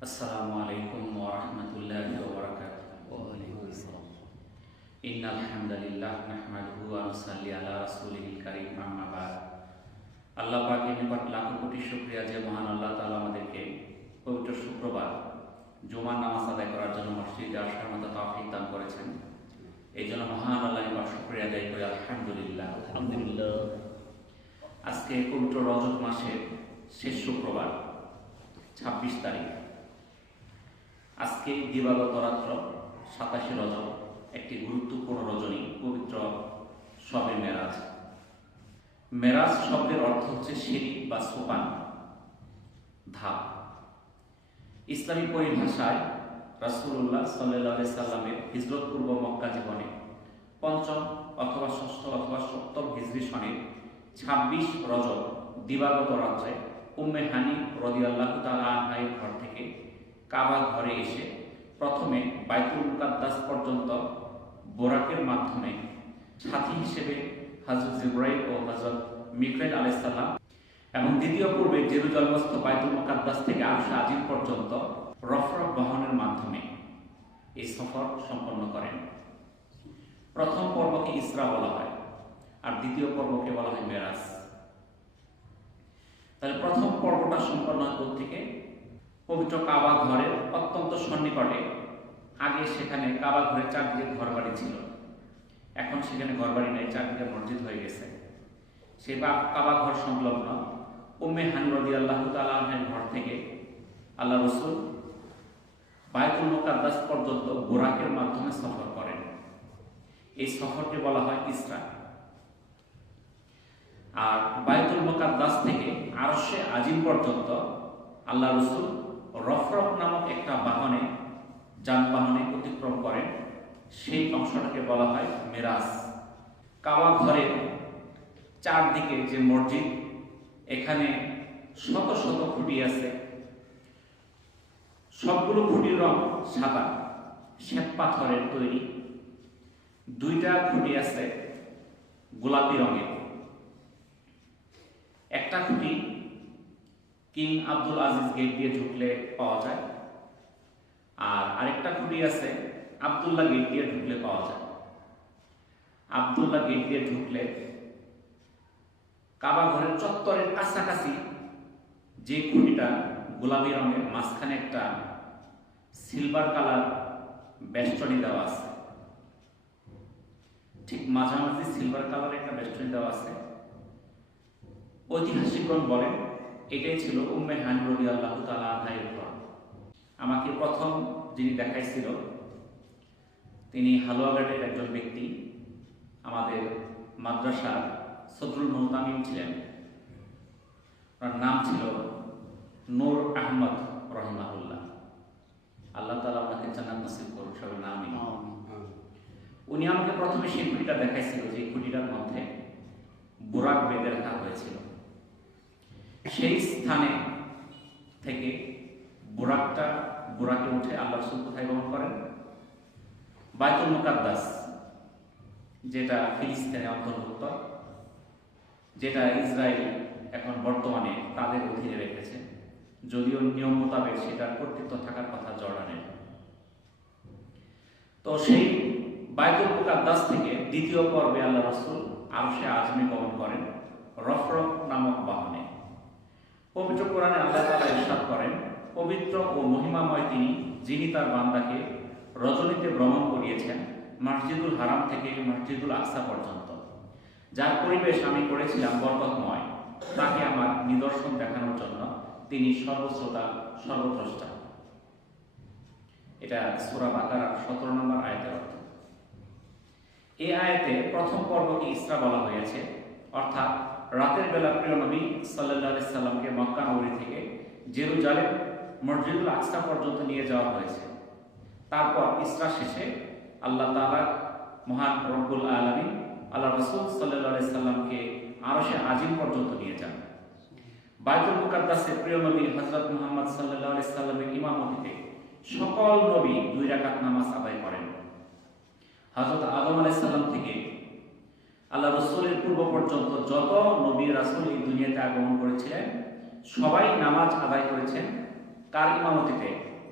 আসসালামু আলাইকুম ওয়া রাহমাতুল্লাহি ওয়া বারাকাতুহু। ওয়া আলাইকুম আসসালাম। ইন্নাল হামদালিল্লাহ নাহমাদুহু ওয়া নুসাল্লি আলা রাসূলিল কারীম, আম্মা বা'দ। আল্লাহ পাকের নিকট লাখো কোটি শুকরিয়া যে মহান আল্লাহ তাআলা আমাদেরকে পবিত্র শুক্রবার জুমার নামাজ আদায় করার জন্য মসজিদে আসার মতো তৌফিক দান করেছেন। এই জন্য মহান আল্লাহর নিকট শুকরিয়া আদায় করি আলহামদুলিল্লাহ। আলহামদুলিল্লাহ। আজকে পবিত্র রজব মাসের শেষ শুক্রবার 26 তারিখ। আজকে দিবাগত রাত্র 27 রজব, একটি গুরুত্বপূর্ণ রজনী, পবিত্র শবে মেরাজ। মেরাজ শব্দের অর্থ হচ্ছে সিঁড়ি বা সোপান, ধাপ। ইসলামী পরিভাষায় রাসূলুল্লাহ সাল্লাল্লাহু আলাইহি সাল্লামের হিজরত পূর্ব মক্কা জীবনে পঞ্চম অথবা ষষ্ঠ অথবা সপ্তম হিজরি সনের 26 রজব দিবাগত রাত্রে উম্মে হানি রাদিয়াল্লাহু তাআলা আনহার ঘর থেকে কাবা ঘরে এসে প্রথমে বাইতুল মুকাদ্দাস পর্যন্ত বোরাকের মাধ্যমে সাথী হিসেবে হযরত জিবরাইল ও হযরত মিকাইল আলাইহিস সালাম এবং দ্বিতীয় পূর্বে জেরুজালেমস্থ বাইতুল মুকাদ্দাস থেকে আরশে আজিম পর্যন্ত রফরফ বাহনের মাধ্যমে এই সফর সম্পন্ন করেন। প্রথম পর্বকে ইসরা বলা হয় আর দ্বিতীয় পর্বকে বলা হয় মেরাজ। তাহলে প্রথম পর্বটা সম্পন্ন হয় থেকে পবিত্র কাবা ঘরের অত্যন্ত সন্নিকটে। আগে সেখানে কাবা ঘরের চারদিকে ঘরবাড়ি ছিল, এখন সেখানে ঘরবাড়ি নেই, চারদিকে মসজিদ হয়ে গেছে। সেই কাবা ঘর সংলগ্ন উম্মে হানি রাদিয়াল্লাহু তাআলা আনহার ঘর থেকে আল্লাহ রাসূল বাইতুল মুকাদ্দাস পর্যন্ত বুরাকের মাধ্যমে সফর করেন। এই সফরকে বলা হয় ইসরা। আর বাইতুল মুকাদ্দাস থেকে আরশে আজিম পর্যন্ত আল্লাহ রাসূল রফরফ নামক একটা বাহনে, যানবাহনে অতিক্রম করেন। সেই অংশটাকে বলা হয় মেরাজ। কাবা ঘরের চারদিকে যে মসজিদ, এখানে শত শত খুঁটি আছে। সবগুলো খুঁটির রং সাদা, শ্বেত পাথরের তৈরি। দুইটা খুঁটি আছে গোলাপি রঙের। একটা খুঁটি কিং আব্দুল আজিজ গেট দিয়ে ঢুকলে পাওয়া যায়, আর আরেকটা খুঁটি আছে আব্দুল্লাহ গেট দিয়ে ঢুকলে পাওয়া যায়। আব্দুল্লাহ গেট দিয়ে ঢুকলে কাবা ঘরের চত্বরের কাছাকাছি যে খুঁটিটা গোলাপি রঙের, মাঝখানে একটা সিলভার কালার বেষ্টনী দেওয়া আছে, ঠিক মাঝামাঝি সিলভার কালার একটা বেষ্টনী দেওয়া আছে। ঐতিহাসিকগণ বলেন এটাই ছিল উম্মে হানি রাদিয়াল্লাহু তাআলা আনহার ঘর। আমাকে প্রথম যিনি দেখাইছিল তিনি হালুয়াঘাটের একজন ব্যক্তি, আমাদের মাদ্রাসার সদরুল মুহতামিম ছিলেন। ওনার নাম ছিল নূর আহমদ রহিমাহুল্লাহ। আল্লাহ তাআলা ওনাকে জান্নাত নসিব করুন, সবার নাম। উনি আমাকে প্রথমে সেই খুঁটিটা দেখাইছিল, যে খুঁটিটার মধ্যে বুরাক বেঁধে রাখা হয়েছিল। সেই স্থানে থেকে বুরাকে উঠে আল্লাহ রাসূল কোথায় গমন করেন? বাইতুল মুকাদ্দাস, যেটা ফিলিস্তিনে অন্তর্ভুক্ত, যেটা ইসরায়েল এখন বর্তমানে তাদের অধীনে রেখেছে, যদিও নিয়ম মোতাবেক সেটার কর্তৃত্ব থাকার কথা জর্ডানের। তো সেই বাইতুল মুকাদ্দাস থেকে দ্বিতীয় পর্বে আল্লাহ রাসূল আরশে আজমে গমন করেন রফরফ নামক বাহনে। পবিত্র কোরআনে আল্লাহ তাআলা ইরশাদ করেন, পবিত্র ও মহিমাময় তিনি, যিনি তার বান্দাকে রজনীতে ভ্রমণ করিয়েছেন মসজিদুল হারাম থেকে মসজিদুল আকসা পর্যন্ত। যার পরিবেশ আমি করেছিলাম বরকতময়, তাকে আমার নিদর্শন দেখানোর জন্য তিনি সর্বশ্রোতা, সর্বদ্রষ্টা। এটা সূরা বাকারার 17 নম্বর আয়াতের অর্থ। এই আয়াতে প্রথম পর্বকে ইসরা বলা হয়েছে, অর্থাৎ রাতের বেলা প্রিয় নবী সাল্লাল্লাহু আলাইহি সাল্লামকে মক্কা নগরী থেকে জেরুজালেম মসজিদুল আকসা পর্যন্ত নিয়ে যাওয়া হয়েছে। তারপর ইসরা শেষে আল্লাহ তাআলা মহান রব্বুল আলামিন আল্লাহ রাসূল সাল্লাল্লাহু আলাইহি সাল্লামকে আরশে আজিম পর্যন্ত নিয়ে যান। বাইতুল মুকাদ্দাসে প্রিয় নবী হযরত মুহাম্মদ সাল্লাল্লাহু আলাইহি সাল্লামের ইমামতিতে সকল নবী 2 রাকাত নামাজ আদায় করেন। হযরত আদম আলাইহিস সালাম থেকে আল্লাহ রাসূলের পূর্ব পর্যন্ত যত নবী রাসূল এই দুনিয়াতে আগমন করেছিলেন, সবাই নামাজ আদায় করেছেন কার ইমামতিতে?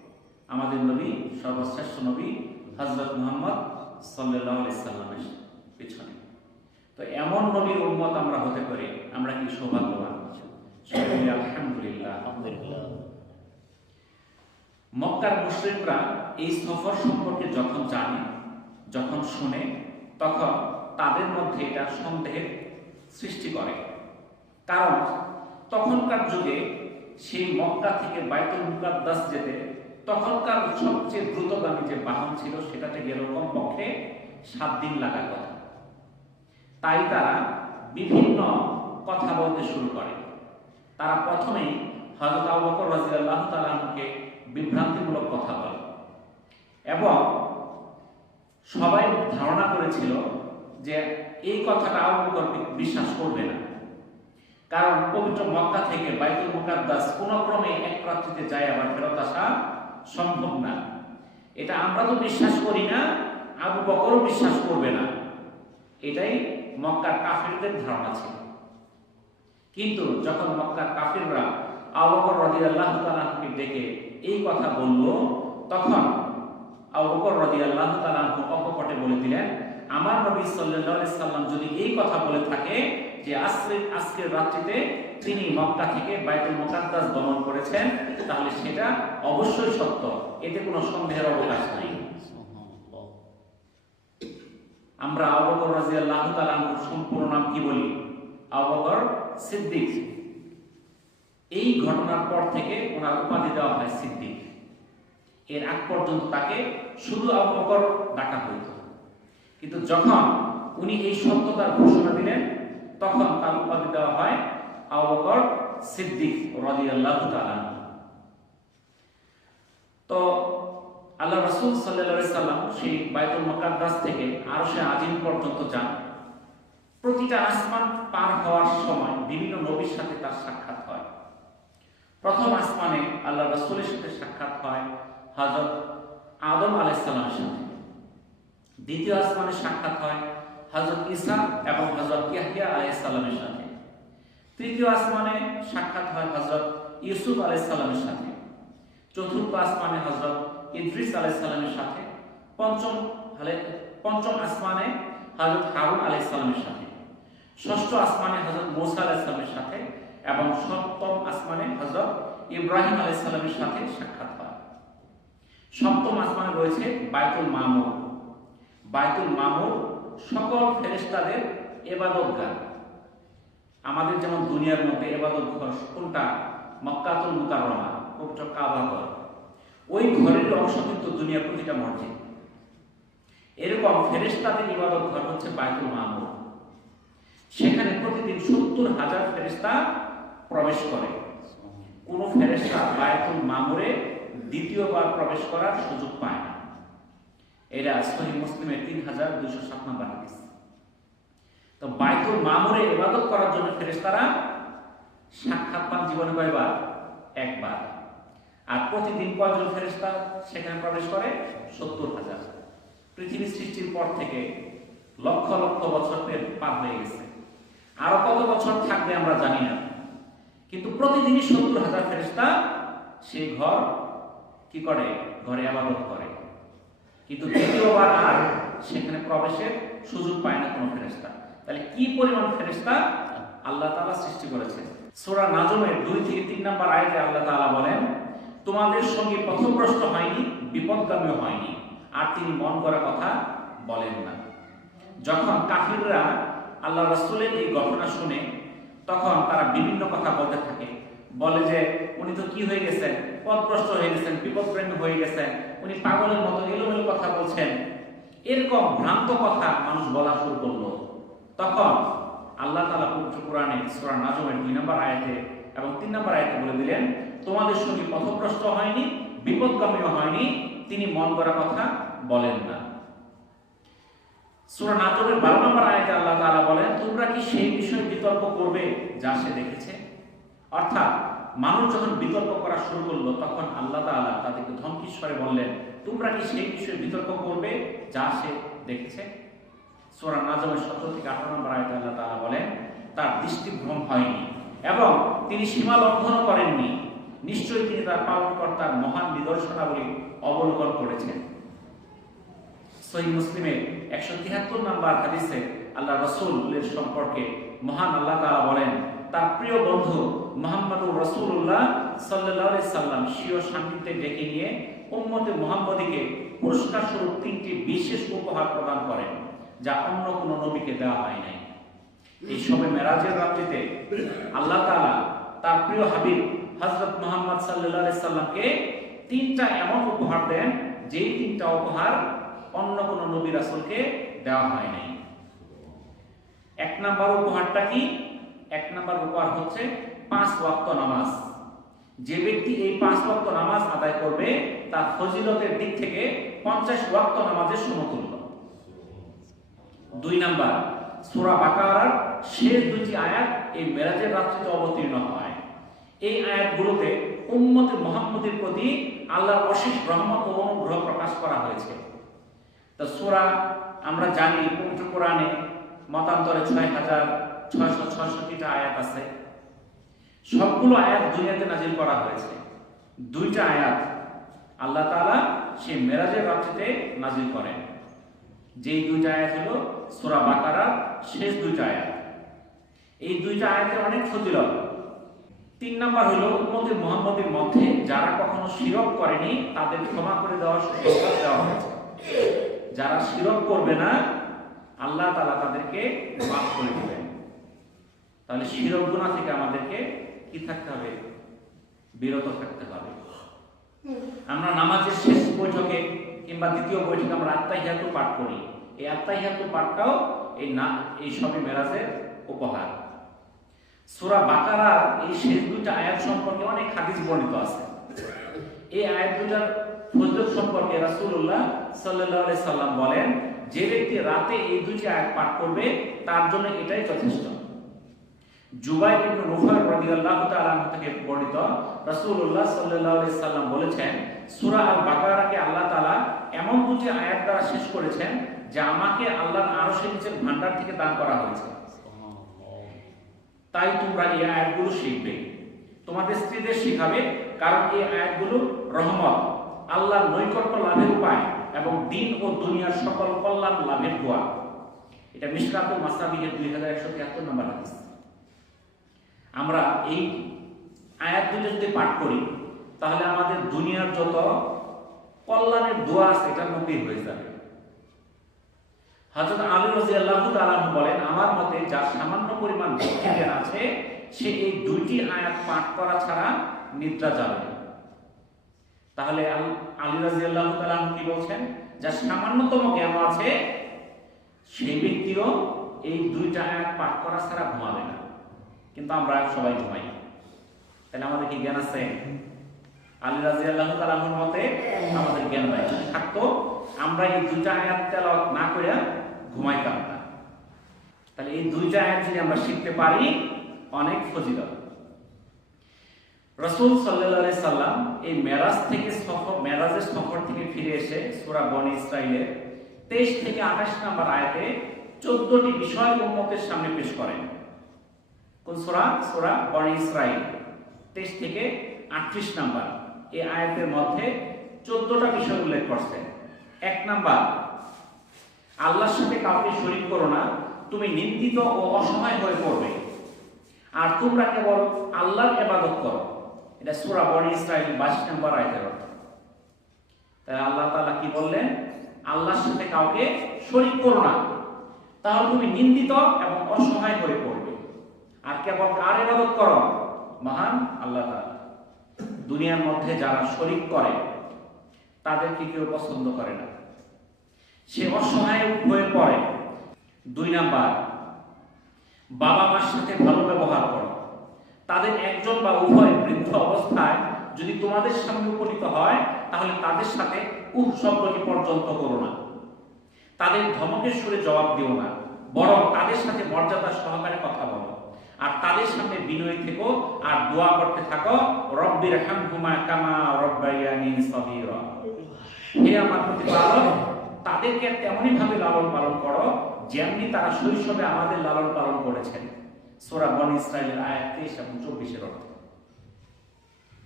আমাদের নবী, সর্বশ্রেষ্ঠ নবী হযরত মুহাম্মদ সাল্লাল্লাহু আলাইহি সাল্লামের পিছনে। তো এমন নবীর উম্মত আমরা হতে পারি, আমরা কি সৌভাগ্যবান? আলহামদুলিল্লাহ। মক্কার মুশরিকরা এই সফর সম্পর্কে যখন জানে, যখন শুনে, তখন তাদের মধ্যে এটা সন্দেহের সৃষ্টি করে। কারণ তখনকার যুগে সেই মক্কা থেকে বাইতুল মুকাদ্দাস যেতে তখনকার সবচেয়ে দ্রুতগামী যে বাহন ছিল সেটাতে গেলেও কমপক্ষে 7 দিন লাগার কথা। তাই তারা বিভিন্ন কথা বলতে শুরু করে। তারা প্রথমেই হযরত আবু বকর রাদিয়াল্লাহু তাআলা আনহুকে বিভ্রান্তিমূলক কথা বলে এবং সবাই ধারণা করেছিল যে এই কথাটা আবু বকর বিশ্বাস করবে না। কারণ পবিত্র মক্কা থেকে বাইতুল মুকাদ্দাস কোন ক্রমে এক রাত্রিতে যায় আবার ফেরত আসা সম্ভব না। এটা আমরা তো বিশ্বাস করি না, আবু বকরও বিশ্বাস করবে না, এটাই মক্কার কাফিরদের ধারণা ছিল। কিন্তু যখন মক্কার কাফিররা আবু বকর রাদিয়াল্লাহু তাআলাকে ডেকে এই কথা বলল, তখন আবু বকর রাদিয়াল্লাহু তাআলা অকপটে বলে দিলেন, আমার নবী সাল্লাল্লাহু আলাইহি সাল্লাম যদি এই কথা বলে থাকে যে আজকের রাত্রিতে তিনি মক্কা থেকে বাইতুল মুকাদ্দাস গমন করেছেন, তাহলে সেটা অবশ্যই সত্য, এতে কোনো সন্দেহের অবকাশ নাই। আমরা আবু বকর রাদিয়াল্লাহু তাআলা সম্পূর্ণ নাম কি বলি? আবু বকর সিদ্দিক। এই ঘটনার পর থেকে ওনার উপাধি দেওয়া হয় সিদ্দিক। এর আগ পর্যন্ত তাকে শুধু আবু বকর ডাকা হইত। কিন্তু যখন উনি এই সত্যতার ঘোষণা দিলেন, তখন তার উপাধি দেওয়া হয় আবু বকর সিদ্দিক রাদিয়াল্লাহু তাআলা। তো আল্লাহ রাসূল সাল্লাল্লাহু আলাইহি সাল্লাম সেই বাইতুল মুকাদ্দাস থেকে আরশে আজিম পর্যন্ত যান। প্রতিটা আসমান পার হওয়ার সময় বিভিন্ন নবীর সাথে তার সাক্ষাৎ হয়। প্রথম আসমানে আল্লাহ রাসূলের সাথে সাক্ষাৎ হয় হযরত আদম আলাইহিস সালামের সাথে। দ্বিতীয় আসমানে সাক্ষাৎ হয় হযরত ঈসা এবং হযরত ইয়াহইয়া আলাইহিস সালামের সাথে। তৃতীয় আসমানে সাক্ষাৎ হয় হযরত ইউসুফ আলাইহিস সালামের সাথে। চতুর্থ আসমানে হযরত ইদ্রিস আলাইহিস সালামের সাথে। পঞ্চম আসমানে হযরত হারুন আলাইহিস সালামের সাথে। ষষ্ঠ আসমানে হযরত মুসা আলাইহিস সালামের সাথে এবং সপ্তম আসমানে হযরত ইব্রাহিম আলাইহিস সালামের সাথে সাক্ষাৎ হয়। সপ্তম আসমানে রয়েছে বাইতুল মামুর। বাইতুল মামুর সকল ফেরেশতাদের ইবাদতগাহ। আমাদের যেমন দুনিয়ার মধ্যে ইবাদত ঘর কোনটা? মক্কাতুল মুকাররমা, পবিত্র কাবা ঘর। ওই ঘরের অংশ কিন্তু দুনিয়ার প্রতিটা মসজিদ। এরকম ফেরেশতাদের ইবাদত ঘর হচ্ছে বাইতুল মামুর। সেখানে প্রতিদিন 70,000 ফেরেশতা প্রবেশ করে। কোন ফেরেশতা বাইতুল মামুরে দ্বিতীয়বার প্রবেশ করার সুযোগ পায় না। এটা সহিহ মুসলিমের 3207 নম্বর হাদিস। তো বাইতুল মামুরে ইবাদত করার জন্য ফেরেশতারা সাক্ষাৎ পান জীবনে কয়বার? একবার। আর প্রতিদিন কয়জন ফেরেশতা সেখানে প্রবেশ করে? 70,000। পৃথিবী সৃষ্টির পর থেকে লক্ষ লক্ষ বছর পার হয়ে গেছে। আরো কত বছর থাকবে আমরা জানি না, কিন্তু প্রতিদিনই 70,000 ফেরেশতা সেই ঘর কি করে? ঘরে ইবাদত করে। কিন্তু দ্বিতীয়বার আর সেখানে প্রবেশের সুযোগ পায় না কোনো ফেরেশতা। তাহলে কি পরিমাণ ফেরেশতা আল্লাহ তাআলা সৃষ্টি করেছেন। সূরা নাজমের 2 থেকে 3 নম্বর আয়াতে আল্লাহ তাআলা বলেন, তোমাদের সঙ্গে পথভ্রষ্ট হয়নি, বিপদগামী হয়নি, আর তিনি মন করা কথা বলেন না। যখন কাফিররা আল্লাহ রাসূলের এই ঘটনা শুনে, তখন তারা বিভিন্ন কথা বলতে থাকে। বলে যে উনি তো কি হয়ে গেছেন? পথভ্রষ্ট হয়ে গেছেন, বিপদগামী হয়ে গেছেন, উনি পাগলের মতো এলোমেলো কথা বলছেন। এরকম ভ্রান্ত কথা মানুষ বলা শুরু করলো। তখন আল্লাহ তাআলা পবিত্র কোরআনে সূরা নাজমের 2 নম্বর আয়াতে এবং 3 নম্বর আয়াতে বলে দিলেন, তোমাদের সঙ্গে পথভ্রষ্ট হয়নি, বিপদগামীও হয়নি, তিনি মন করা কথা বলেন না। সূরা নাজমের 12 নম্বর আয়াতে আল্লাহ তাআলা বলেন, তোমরা কি সেই বিষয়ে বিতর্ক করবে যা সে দেখেছে? অর্থাৎ মানুষ যখন বিতর্ক করা শুরু করলো, তখন আল্লাহ তাআলা তাদেরকে ধমকি স্বরে বললেন, তোমরা কি সেই বিষয়ে বিতর্ক করবে যা সে দেখেছে? সূরা নাজমের 17 থেকে 18 নম্বর আয়াতে আল্লাহ তাআলা বলেন, তার দৃষ্টিভ্রম হয়নি এবং তিনি সীমা লঙ্ঘন করেননি নিশ্চয়ই তিনি তার পালনকর্তার মহান নিদর্শনাবলী অবলোকন করেছেন। সহিহ মুসলিমের 173 নম্বর হাদিসে আল্লাহ রাসূলের সম্পর্কে মহান আল্লাহ তাআলা বলেন, তার প্রিয় বন্ধু মুহাম্মদুর রাসূলুল্লাহ সাল্লাল্লাহু আলাইহি সাল্লাম স্বীয় সান্নিধ্যে ডেকে নিয়ে উম্মতে মুহাম্মদীকে পুরস্কার স্বরূপ 3টি বিশেষ উপহার প্রদান করেন, যা অন্য কোনো নবীকে দেওয়া হয় নাই। এই শবে মেরাজের রাত্রিতে আল্লাহ তাআলা তার প্রিয় হাবিব হযরত মুহাম্মদ সাল্লাল্লাহু আলাইহি সাল্লামকে 3টা এমন উপহার দেন, যেই 3টা উপহার অন্য কোনো নবী রাসূলকে দেওয়া হয় নাই। 1 নাম্বার উপহারটা কি? 1 নাম্বার উপহার হচ্ছে 5 ওয়াক্ত নামাজ। যে ব্যক্তি এই 5 ওয়াক্ত নামাজ আদায় করবে তার ফজিলতের দিক থেকে 50 ওয়াক্ত নামাজের সমতুল্য। 2 নাম্বার, সূরা বাকারার শেষ 2টি আয়াত এই মেরাজের রাত্রিতে অবতীর্ণ হয়। এই আয়াতগুলোতে উম্মতে মুহাম্মদের প্রতি আল্লাহর অশেষ রহমত ও অনুগ্রহ প্রকাশ করা হয়েছে। তো সূরা আমরা জানি পবিত্র কোরআনে মতান্তরে 6666টা আয়াত আছে। সবগুলো আয়াত দুনিয়াতে নাজিল করা হয়েছে। 2টা আয়াত আল্লাহ তাআলা সেই মেরাজের রাত্রিতে নাজিল করেন। যেই 2টা আয়াত হলো সূরা বাকারার শেষ 2টা আয়াত। এই 2টা আয়াতের অনেক ফজিলত। 3 নাম্বার হলো উম্মতে মুহাম্মদের মধ্যে যারা কখনো শিরক করেনি তাদের ক্ষমা করে দেওয়ার সুযোগ দেওয়া হয়েছে। যারা শিরক করবে না আল্লাহ তাআলা তাদেরকে মাফ করে দিবেন। তাহলে শিরক গুনাহ থেকে আমাদেরকে কি থাকতে হবে? বিরত থাকতে হবে। আমরা নামাজের শেষ বৈঠকে কিংবা দ্বিতীয় বৈঠকে আমরা আত্তাহিয়াতু পাঠ করি। এই আত্তাহিয়াতু পাঠটাও এই শবে মেরাজের উপহার। সূরা বাকারার এই শেষ 2টা আয়াত সম্পর্কে অনেক হাদিস বর্ণিত আছে। এই আয়াত দুটার ফজিলত সম্পর্কে রাসূলুল্লাহ সাল্লাল্লাহু আলাইহি সাল্লাম বলেন, যে ব্যক্তি রাতে এই 2টি আয়াত পাঠ করবে তার জন্য এটাই যথেষ্ট। জুবাইর ইবনে নুফার রাদিয়াল্লাহু তাআলা থেকে বর্ণিত, রাসূলুল্লাহ সাল্লাল্লাহু আলাইহি সাল্লাম বলেছেন, সূরা আল বাকারাকে আল্লাহ তাআলা এমন 2টি আয়াত দ্বারা শেষ করেছেন যা আমাকে আল্লাহর আরশের নিচের ভান্ডার থেকে দান করা হয়েছে। তাই তোমরা এই আয়াতগুলো শিখবে, তোমাদের স্ত্রীদের শিখাবে, কারণ এই আয়াতগুলো রহমত, আল্লাহর নৈকট্য লাভের উপায় এবং দিন ও দুনিয়ার সকল কল্যাণ লাভের দোয়া। এটা মিশকাতুল মাসাবিহের 2173 নম্বর হাদিস। আমরা এই আয়াত দুটো যদি পাঠ করি তাহলে আমাদের দুনিয়ার যত কল্যাণের দোয়া আছে এটা নকির হয়ে যাবে। হযরত আলী রাদিয়াল্লাহু তাআলা বলেন, আমার মতে যার সামান্য পরিমাণ জ্ঞান আছে সে এই 2টি আয়াত পাঠ করা ছাড়া নিদ্রা যাবে না। তাহলে আলী রাদিয়াল্লাহু তাআলা কি বলছেন? যার সামান্যতম জ্ঞান আছে সেই ব্যক্তিও এই 2টা আয়াত পাঠ করা ছাড়া ঘুমাবে না। কিন্তু আমরা সবাই ঘুমাই। তাহলে আমাদের কি জ্ঞান আছে? আলী রাদিয়াল্লাহু তাআলার মতে আমাদের জ্ঞান নাই। থাকতো আমরা এই 2টা আয়াত তেলাওয়াত না করে ঘুমাইতাম না। তাহলে এই 2টা আয়াত যদি আমরা শিখতে পারি অনেক ফজিলত। রাসূল সাল্লাল্লাহু আলাইহি সাল্লাম এই মেরাজের সফর থেকে ফিরে এসে সূরা বনী ইসরাঈলের 23 থেকে 28 নম্বর আয়াতে 14টি বিষয় উম্মতের সামনে পেশ করেন। কোন সূরা? সূরা বনী ইসরাঈল 23 থেকে 38 নম্বর এই আয়াতের মধ্যে 14টা বিষয় উল্লেখ করছেন। 1 নাম্বার, আল্লাহর সাথে কাউকে শরীক করো না, তুমি নিন্দিত ও অসহায় হয়ে পড়বে, আর তোমরা কেবল আল্লাহর ইবাদত করো। এটা সূরা বনী ইসরাঈল 22 নম্বর আয়াতের অর্থ। তাই আল্লাহ তাআলা কি বললেন? আল্লাহর সাথে কাউকে শরীক করো না, তাহলে তুমি নিন্দিত এবং অসহায় হয়ে পড়বে, আর কেবল কার ইবাদত করো? মহান আল্লাহ তাআলা। দুনিয়ার মধ্যে যারা শরীক করে তাদেরকে কেউ পছন্দ করে না, সে অসহায় হয়ে পড়ে। 2 নাম্বার, বাবা মার সাথে ভালো ব্যবহার করো, তাদের একজন বা উভয় বৃদ্ধ অবস্থায় যদি তোমাদের সামনে উপনীত হয় তাহলে তাদের সাথে শব্দটি পর্যন্ত করো না, তাদের ধমকের সুরে জবাব দিও না, বরং তাদের সাথে মর্যাদা সহকারে কথা বলো, আর তাদের সামনে বিনয়ী থেকো আর দোয়া করতে থাকো, রব্বির হামহুমা কামা রব্বায়ানি সগীরা। হে আমার প্রতিপালক, তাদেরকে তেমনি ভাবে লালন পালন করো যেমনি তারা শৈশবে আমাদের লালন পালন করেছেন। সূরা বনী ইসরাঈলের আয়াত 23 এবং 24 অর্থ।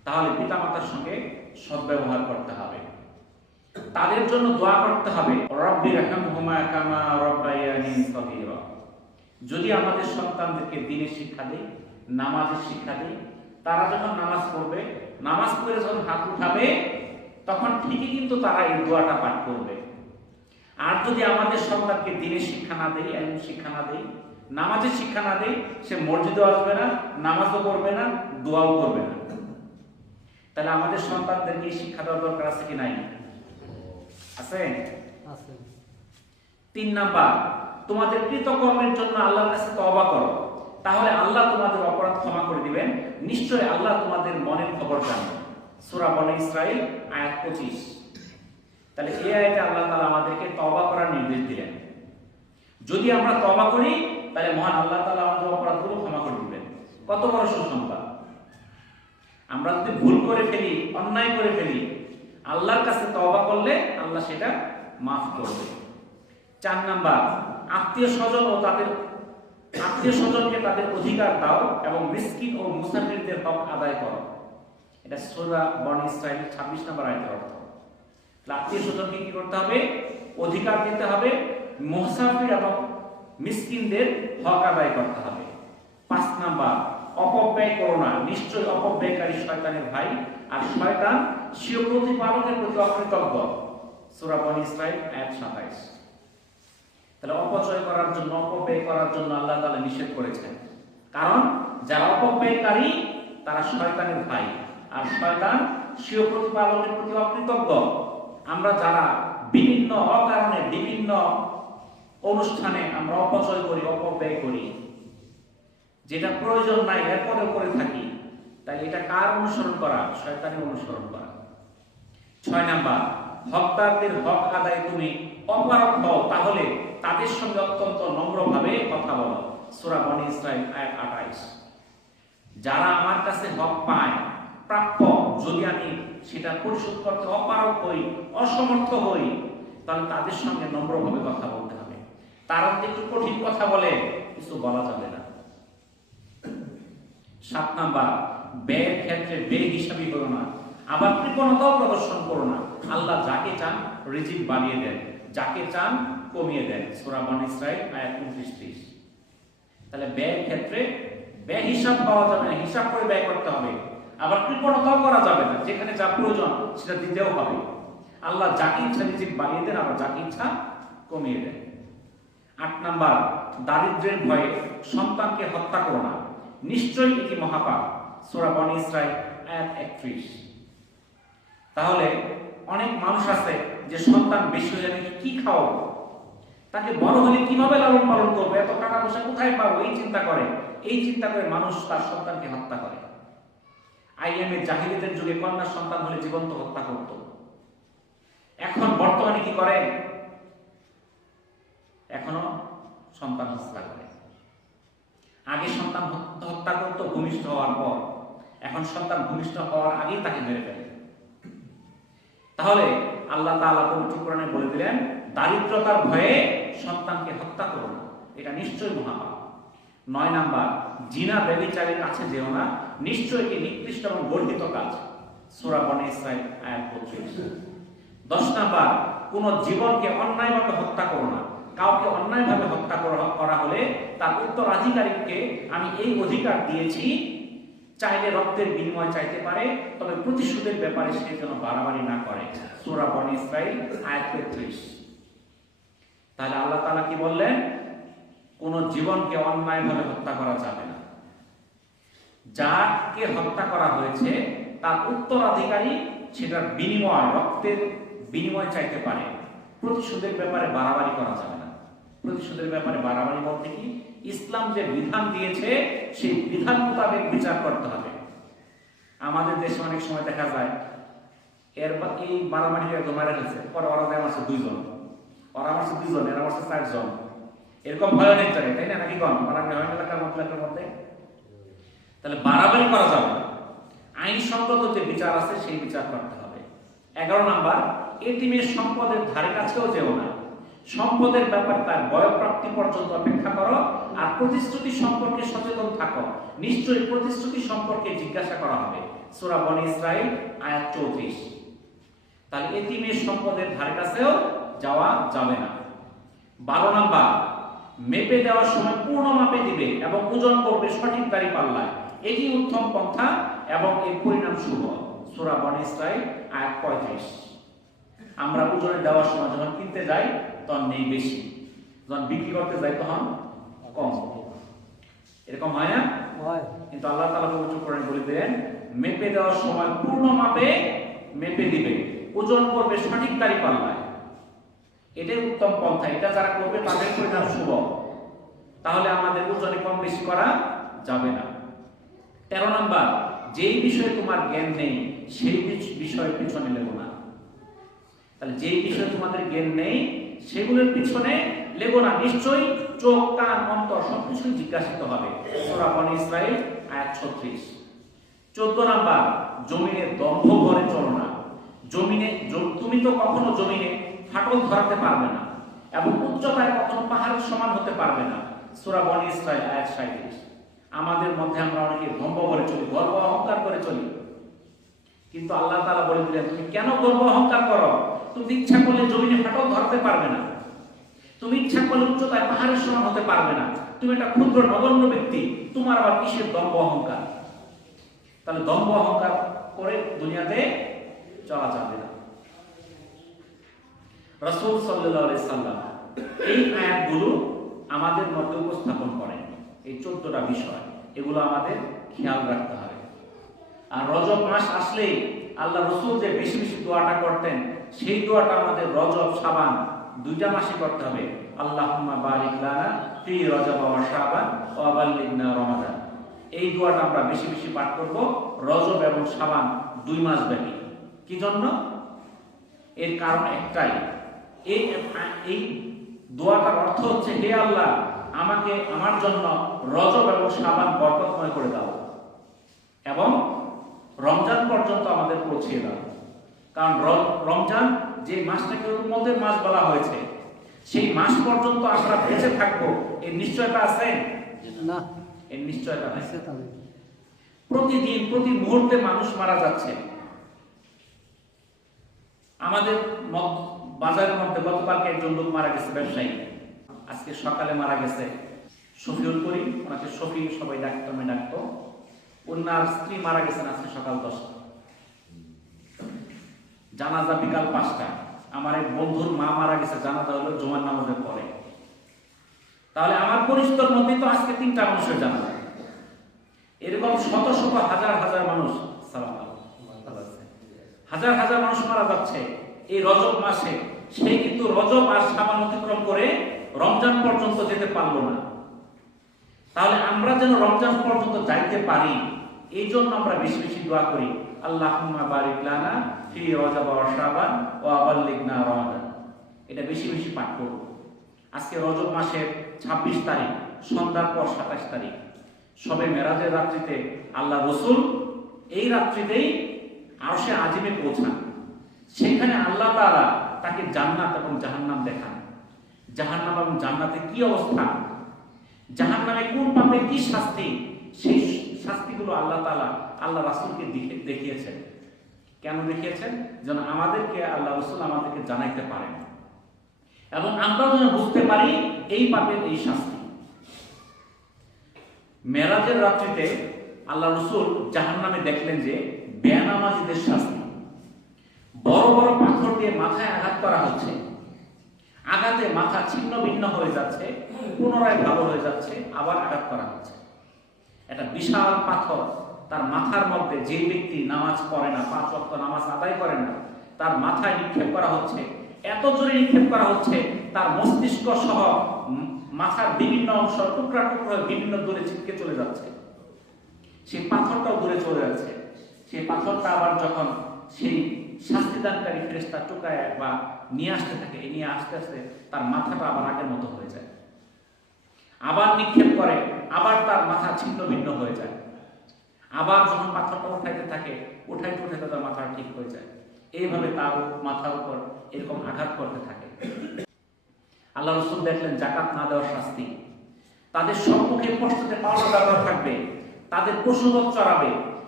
তাহলে পিতামাতার সঙ্গে সদ্ব্যবহার করতে হবে, তাদের জন্য দোয়া করতে হবে, রব্বি রহমহুমা কামা রব্বায়ানি সগীরা। যদি আমাদের সন্তানদেরকে দ্বীনের শিক্ষা দেই, নামাজের শিক্ষা দেই, তারা যখন নামাজ পড়বে, নামাজ পড়ে যখন হাত উঠাবে, তখন ঠিকই কিন্তু তারা এই দোয়াটা পাঠ করবে। আর যদি আমাদের সন্তানকে দ্বীনের শিক্ষা না দেই, ইলম শিক্ষা না দেই, নামাজের শিক্ষা না দেই, সে মসজিদেও আসবে না, নামাজও করবে না, দোয়াও করবে না। তাহলে আমাদের সন্তানদেরকে শিক্ষা দেওয়ার দরকার আছে কি নাই? আছে। 3 নাম্বার, তোমাদের কৃতকর্মের জন্য আল্লাহর কাছে তওবা করো, তাহলে আল্লাহ তোমাদের অপরাধ ক্ষমা করে দিবেন, নিশ্চয়ই আল্লাহ তোমাদের মনের খবর জানেন। সূরা বনী ইসরাইল আয়াত 25। তাহলে এই আয়াতে আল্লাহ তাআলা আমাদেরকে তওবা করার নির্দেশ দিলেন। যদি আমরা তওবা করি, তাহলে মহান আল্লাহ তাআলা আমাদের অপরাধগুলো ক্ষমা করে দিবেন। কত বড় সুসংবাদ! আমরা যদি ভুল করে ফেলি, অন্যায় করে ফেলি, আল্লাহর কাছে তওবা করলে আল্লাহ সেটা মাফ করবে। 4 নাম্বার, আত্মীয়-স্বজনকে তাদের অধিকার দাও এবং মিসকিন ও মুসাফিরদের হক আদায় করো। এটা সূরা বনী ইসরাইল 26 নম্বর আয়াতের অর্থ। আত্মীয়-স্বজনকে কি করতে হবে? অধিকার দিতে হবে, মুসাফির এবং মিসকিনদের হক আদায় করতে হবে। 5 নাম্বার, অপব্যয় করো না, নিশ্চয়ই অপব্যয়কারী শয়তানের ভাই, আর শয়তান স্বীয় প্রতিপালকের প্রতি অকৃতজ্ঞ। সূরা বনী ইসরাইল আয়াত 27। তাহলে অপচয় করার জন্য, অপব্যয় করার জন্য আল্লাহ তাআলা নিষেধ করেছেন, কারণ যারা অপব্যয়কারী তারা শয়তানের ভাই, আর শয়তান স্বীয় প্রতিপালকের প্রতি অকৃতজ্ঞ। আমরা যারা বিভিন্ন অকারণে বিভিন্ন অনুষ্ঠানে আমরা অপচয় করি, অপব্যয় করি, যেটা প্রয়োজন নাই এরপরেও করে থাকি, তাই এটা কার অনুসরণ করা? শয়তানের অনুসরণ করা। 6 নাম্বার, হকদারদের হক আদায় তুমি অপারগ হও, তাহলে তাদের সঙ্গে অত্যন্ত নম্রভাবে কথা বলো। সূরা বনী ইসরাইল আয়াত 28। যারা আমার কাছে হক পায়, প্রাপ্য, যদি আমি সেটা পরিশোধ করতে অপারগ হই, অসমর্থ হই, তাহলে তাদের সঙ্গে নম্রভাবে কথা বলতে হবে। তারা যদি একটু কঠিন কথা বলে, কিছু বলা যাবে না। 7 নাম্বার, ব্যয়ের ক্ষেত্রে বেহিসাবি করো না, আবার কৃপণতাও প্রদর্শন করো না। আল্লাহ যাকে চান রিজিক বাড়িয়ে দেন, যাকে চান কমিয়ে দেন। সূরা বনী ইসরাইল আয়াত 29-30। তাহলে ব্যয়ের ক্ষেত্রে বেহিসাব পাওয়া যাবে না, হিসাব করে ব্যয় করতে হবে। আবার কৃপণতাও করা যাবে না, যেখানে যা প্রয়োজন সেটা দিতেও হবে। আল্লাহ যাকে ইচ্ছা রিজিক বাড়িয়ে দেন, আবার যাকে ইচ্ছা কমিয়ে দেন। 8 নাম্বার, দারিদ্র্যের ভয়ে সন্তানকে হত্যা করো না, নিশ্চয়ই এটি মহাপাপ। সূরা বনী ইসরাইল আয়াত 31। তাহলে অনেক মানুষ আছে যে সন্তান বেশি হয়ে গেলে কি খাওয়াবো, তাকে বড় হলে কিভাবে লালন পালন করবো, এত টাকা পয়সা কোথায় পাবো, এই চিন্তা করে মানুষ তার সন্তানকে হত্যা করে। আইএমএ জাহিলিদের যুগে কন্যা সন্তান হলে জীবন্ত হত্যা করত। এখন বর্তমানে কি করে? এখনো সন্তান হত্যা করে। আগে সন্তান হত্যা করত ভূমিষ্ঠ হওয়ার পর, এখন সন্তান ভূমিষ্ঠ হওয়ার আগেই তাকে মেরে ফেলে। তাহলে আল্লাহ তাআলা পবিত্র কোরআনে বলে দিলেন, দারিদ্রতার ভয়ে সন্তানকে হত্যা করো না, এটা নিশ্চয়ই মহাপাপ। 9 নাম্বার, জিনা ব্যভিচারের কাছে যেও না, নিশ্চয়ই এটি নিকৃষ্ট এবং গর্হিত কাজ। সূরা বনী ইসরাইল আয়াত 25। 10 নাম্বার, কোন জীবনকে অন্যায়ভাবে হত্যা করো না, কাউকে অন্যায়ভাবে হত্যা করা হলে তার উত্তরাধিকারীকে আমি এই অধিকার দিয়েছি, চাইলে রক্তের বিনিময় চাইতে পারে, তবে প্রতিশোধের ব্যাপারে সে যেন বাড়াবাড়ি না করে। সূরা বনী ইসরাইল আয়াত 33। তাহলে আল্লাহ তাআলা কি বললেন? কোন জীবনকে অন্যায়ভাবে হত্যা করা যাবে না। যাকে হত্যা করা হয়েছে তার উত্তরাধিকারী সেটার বিনিময়, রক্তের বিনিময় চাইতে পারে, প্রতিশোধের ব্যাপারে বাড়াবাড়ি করা যাবে না। প্রতিশোধের ব্যাপারে বাড়াবাড়ি বলতে কি? ইসলাম যে বিধান দিয়েছে সেই বিধান মোতাবেক বিচার করতে হবে। আমাদের দেশে অনেক সময় দেখা যায় এই মারামারিটা একদম মারা গেছে, পরে ওরা মারছে 2 জন, ওরা মারছে 2 জন, এরা মারছে 4 জন, এরকম ভয় অনেক জায়গায়, তাই না? নাকি কম মারামারি হয় না এলাকার মধ্যে? তাহলে বাড়াবাড়ি করা যাবে না, আইনসঙ্গত যে বিচার আছে সেই বিচার করতে হবে। 11 নাম্বার, এতিমের সম্পদের ধারে কাছেও যেও না, সম্পদের ব্যাপারে তার বয়ঃপ্রাপ্তি পর্যন্ত অপেক্ষা করো, আর প্রতিশ্রুতি সম্পর্কে সচেতন থাকো, নিশ্চয়ই প্রতিশ্রুতি সম্পর্কে জিজ্ঞাসা করা হবে। সূরা বনী ইসরাঈল আয়াত 34। তাহলে এতিমের সম্পদের ধারে কাছেও যাওয়া যাবে না। 12 নাম্বার, মেপে দেওয়ার সময় পূর্ণ মাপে দিবে এবং ওজন করবে সঠিক দাড়ি পাল্লায়, এটি উত্তম পন্থা এবং এর পরিণাম শুভ। সূরা বনী ইসরাঈল আয়াত 35। আমরা ওজনে দেওয়ার সময় যখন কিনতে যাই তখন নেই বেশি, যখন বিক্রি করতে যাই তখন কম। এরকম হয় না? কিন্তু আল্লাহ তাআলা পবিত্র কোরআনে বলে দিলেন, মেপে দেওয়ার সময় পূর্ণ মাপে মেপে দিবে, ওজন করবে সঠিক দাড়ি পাল্লায়, এটাই উত্তম পন্থা। এটা যারা করবে তাদের পরিণাম শুভ। তাহলে আমাদের ওজনে কম বেশি করা যাবে না। 13 নাম্বার, যেই বিষয়ে তোমার জ্ঞান নেই সেই বিষয়ের পিছনে লেগো না। তাহলে যেই বিষয়ে তোমাদের জ্ঞান নেই সেগুলোর পিছনে লেগো না। নিশ্চয়ই চোখ, কান, অন্তর সবকিছু জিজ্ঞাসিত হবে। সূরা বনী ইসরাঈল আয়াত 36। 14 নাম্বার, জমিনে দম্ভ করে চলো না। তুমি তো কখনো জমিনে ফাটল ধরাতে পারবে না এবং উচ্চতায় কখনো পাহাড়ের সমান হতে পারবে না। সূরা বনী ইসরাঈল আয়াত 37। আমাদের মধ্যে আমরা অনেকে দম্ভ করে চলি, গর্ব অহংকার করে চলি, কিন্তু আল্লাহ তাআলা বলে দিলেন, তুমি কেন গর্ব অহংকার করো? তুমি ইচ্ছা করলে জমিনে ফাটল ধরতে পারবে না, তুমি ইচ্ছা করলে উচ্চতায় পাহাড়ের সমান হতে পারবে না, তুমি একটা ক্ষুদ্র নগণ্য ব্যক্তি, তোমার আবার কিসের দম্ভ অহংকার? তাহলে দম্ভ অহংকার করে দুনিয়াতে চলা যাবে না। রাসূল সাল্লাল্লাহু আলাইহি সাল্লাম এই আয়াতগুলো আমাদের মধ্যে উপস্থাপন করেন। এই 14টা বিষয়, এগুলো আমাদের খেয়াল রাখতে হবে। আর রজব মাস আসলে আল্লাহ রাসূল যে বেশি বেশি দোয়াটা করতেন, সেই দোয়াটা আমাদের রজব, শাবান 2টা মাসে করতে হবে। আল্লাহুম্মা বারিক লানা ফি রজব ওয়া শাবান ওয়া বাল্লিগনা রমাদান। এই দোয়াটা আমরা বেশি বেশি পাঠ করব রজব এবং শাবান 2 মাস ব্যাপী। কি জন্য? এর কারণ একটাই, এই দোয়াটার অর্থ হচ্ছে, হে আল্লাহ, আমাকে আমার জন্য রজব এবং শাবান বরকতময় করে দাও এবং রমজান পর্যন্ত আমাদের পৌঁছে দাও। কারণ রমজান যে মাসটাকে উম্মতের মাস বলা হয়েছে, সেই মাস পর্যন্ত আমরা বেঁচে থাকবো, এর নিশ্চয়তা আছে না? এর নিশ্চয়তা নাই। প্রতিদিন প্রতি মুহূর্তে মানুষ মারা যাচ্ছে। আমাদের বাজারের মধ্যে গতকালকে একজন লোক মারা গেছে, ব্যবসায়ী, আজকে সকালে মারা গেছে। শফিউল করিম, ওনাকে শফি সবাই ডাকতো, আমি ডাকতো। ওনার স্ত্রী মারা গেছেন আজকে সকাল 10টা, জানাজা বিকাল 5টা। আমার এক বন্ধুর মা মারা গেছে, জানাজা হলো জুমার নামাজের পরে। তাহলে আমার পরিচিতর মধ্যে তো আজকে 3টা মানুষের জানাজা। এরকম শত শত হাজার হাজার মানুষ, হাজার হাজার মানুষ মারা যাচ্ছে এই রজব মাসে। সেই কিন্তু রজব আর শাবান অতিক্রম করে রমজান পর্যন্ত যেতে পারলো না। তাহলে আমরা যেন রমজান পর্যন্ত যাইতে পারি, এই জন্য আমরা বেশি বেশি দোয়া করি, আল্লাহুম্মা বারিক লানা ফি রজব ওয়া শাবান ওয়া বাল্লিগনা রমাদান। এটা বেশি বেশি পাঠ করব। আজকে রজব মাসের 26 তারিখ, সন্ধ্যার পর 27 তারিখ, সবে মেরাজের রাত্রিতে আল্লাহ রাসূল এই রাত্রিতেই আরশে আজিমে পৌঁছান। সেখানে আল্লাহ তাআলা তাকে জান্নাত এবং জাহান্নাম দেখান। জাহান্নাম এবং জান্নাতে কি অবস্থা, জাহান্নামে কোন পাপে কি শাস্তি, সেই শাস্তিগুলো আল্লাহ তাআলা আল্লাহ রাসূলকে দেখিয়েছেন। কেন দেখিয়েছেন? যেন আমাদেরকে আল্লাহ রাসূল আমাদেরকে জানাইতে পারেন এবং আমরা যেন বুঝতে পারি এই পাপের এই শাস্তি। মেরাজের রাত্রিতে আল্লাহ রাসূল জাহান্নামে দেখলেন যে বেনামাজীদের শাস্তি। বড় বড় পাথর দিয়ে মাথায় আঘাত করা হচ্ছে, আঘাতে মাথা ছিন্ন ভিন্ন হয়ে যাচ্ছে, পুনরায় ভালো হয়ে যাচ্ছে, আবার আঘাত করা হচ্ছে। একটা বিশাল পাথর তার মাথার মধ্যে, যে ব্যক্তি নামাজ পড়ে না, 5 ওয়াক্ত নামাজ আদায় করে না, তার মাথায় নিক্ষেপ করা হচ্ছে। এত জোরে নিক্ষেপ করা হচ্ছে, তার মস্তিষ্ক সহ মাথার বিভিন্ন অংশ টুকরা টুকরা বিভিন্ন দূরে ছিটকে চলে যাচ্ছে। সেই পাথরটাও দূরে চলে যাচ্ছে। সেই পাথরটা আবার যখন সেই শাস্তিদানকারী ফেরেশতা টুকায় বা নিয়ে আসতে থাকে, নিয়ে আস্তে আস্তে তার মাথাটা আবার আগের মতো হয়ে যায়। আবার নিক্ষেপ করে, আবার তার মাথা ছিন্ন ভিন্ন হয়ে যায়। আবার যখন পাথরটা উঠাইতে থাকে, উঠাইতে উঠাইতে তার মাথা ঠিক হয়ে যায়। এইভাবে তার মাথার উপর এরকম আঘাত করতে থাকে। আল্লাহ রাসূল দেখলেন যাকাত না দেওয়ার শাস্তি। তাদের সম্মুখে পশ্চাতে পাওনা ব্যবহার থাকবে, তাদের পশুবৎ চড়াবে